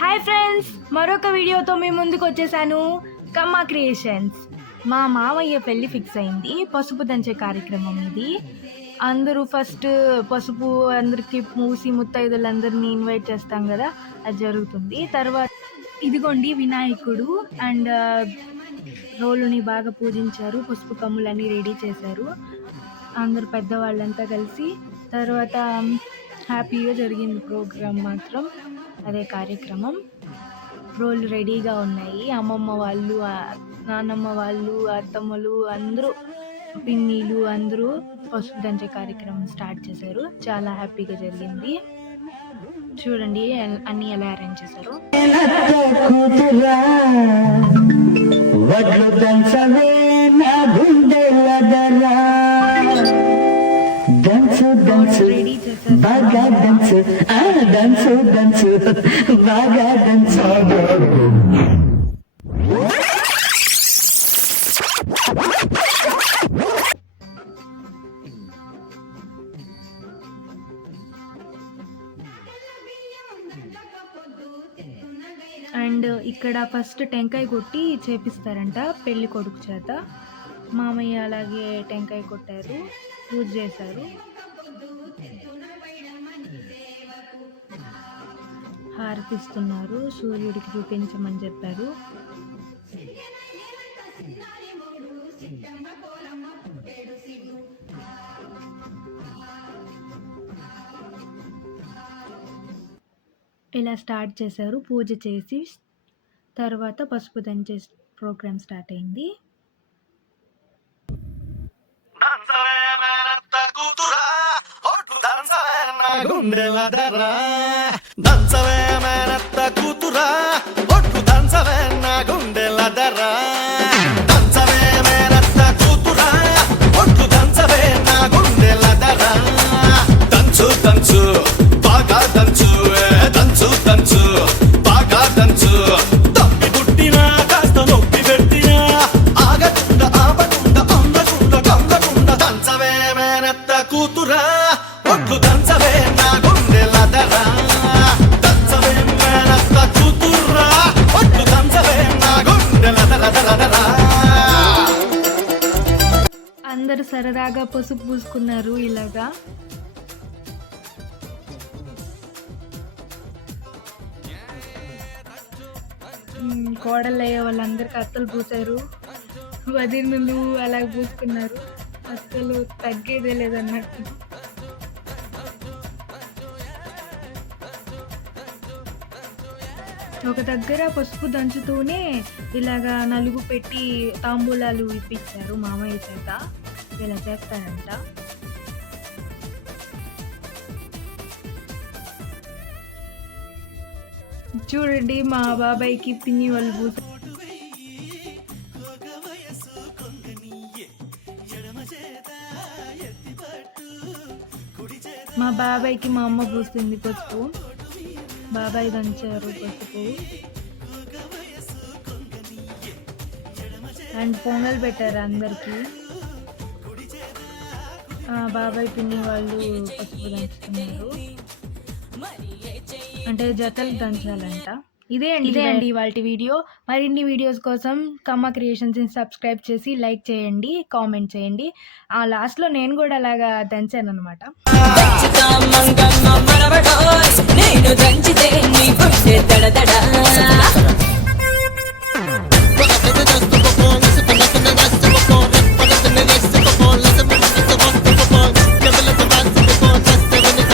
Hi friends, మరొక వీడియోతో మీ ముందుకు వచ్చేసాను. కమ్మా క్రియేషన్స్. మా మామయ్య పెళ్ళి ఫిక్స్ అయింది. పసుపు దంచే కార్యక్రమం ఇది. అందరూ ఫస్ట్ పసుపు అందరికి మూసి ముత్తైదులందరినీ ఇన్వైట్ చేస్తాం కదా, అది జరుగుతుంది. తర్వాత ఇదిగోండి వినాయకుడు అండ్ రోలుని బాగా పూజించారు. పసుపు కమ్ములన్నీ రెడీ చేశారు అందరు పెద్దవాళ్ళంతా కలిసి. తర్వాత హ్యాపీగా జరిగింది ప్రోగ్రామ్ మాత్రం. అదే కార్యక్రమం. రోళ్ళు రెడీగా ఉన్నాయి. అమ్మమ్మ వాళ్ళు, నాన్నమ్మ వాళ్ళు, అత్తమ్మలు అందరూ, పిన్నీలు అందరూ పసుపు దంచే కార్యక్రమం స్టార్ట్ చేశారు. చాలా హ్యాపీగా జరిగింది. చూడండి అన్నీ ఎలా అరేంజ్ చేశారు. రెడీ చేశారు. బాగా డాన్స్ డాన్స్ డాన్స్ బాగా డాన్స్. అండ్ ఇక్కడ ఫస్ట్ టెంకాయ కొట్టి చేపిస్తారంట పెళ్లి కొడుకు చేత. మామయ్య అలాగే టెంకాయ కొట్టారు, పూజ చేశారు. హారతిస్తున్నారు, సూర్యుడికి చూపించమని చెప్పారు. ఇలా స్టార్ట్ చేశారు. పూజ చేసి తర్వాత పసుపు దంచే ప్రోగ్రామ్ స్టార్ట్ అయింది. దంచవే మేనత్త కూతురా, ఒట్టు దంచవే నా గుండెలదరా. దంచవే మేనత్త కూతురా, ఒట్టు దంచవే నా గుండెలదరా. దంచు దంచు బాగా దంచు, దంచు దంచు బాగా దంచు. తప్పి పుట్టినా కాస్త నొప్పి పెట్టినా ఆగకుండా ఆపకుండా అందకుండా కందకుండా. దంచవే మేనత్త కూతురా, ఒట్టు దంచవే నా గుండెలదరా. దంచవే మేనత్త కూతురా, ఒట్టు దంచవే నా గుండెలదరా. అందరు సరదాగా పసుపు పూసుకున్నారు ఇలాగా. కోడళ్ళు అయ్యే వాళ్ళందరికీ అత్తలు పూసారు, వదినులు అలా పూసుకున్నారు. అత్తలు తగ్గేదే లేదన్నట్టు. ఒక దగ్గర పసుపు దంచుతూనే ఇలాగా నలుగు పెట్టి తాంబూలాలు ఇప్పించారు మామయ్య చేత. ఇలా చేస్తారంట. చూడండి మా బాబాయ్కి పిన్ని వాళ్ళు పూసారు. మా బాబాయ్కి మా అమ్మ పూస్తుంది పసుపు. బాబాయ్ దంచారు పసుపు. అండ్ పొంగల్ పెట్టారు అందరికి. బాబాయ్ పిన్ని వాళ్ళు పసుపు దంచుతున్నారు, అంటే జతలు దంచాలంట. ఇదే అండి ఇవాళ వీడియో. మరిన్ని వీడియోస్ కోసం కమ్మా క్రియేషన్స్ని సబ్స్క్రైబ్ చేసి లైక్ చేయండి, కామెంట్ చేయండి. ఆ లాస్ట్లో నేను కూడా అలాగా దంచాను అనమాట. నేను దంచితే నీ గుండె దడదడ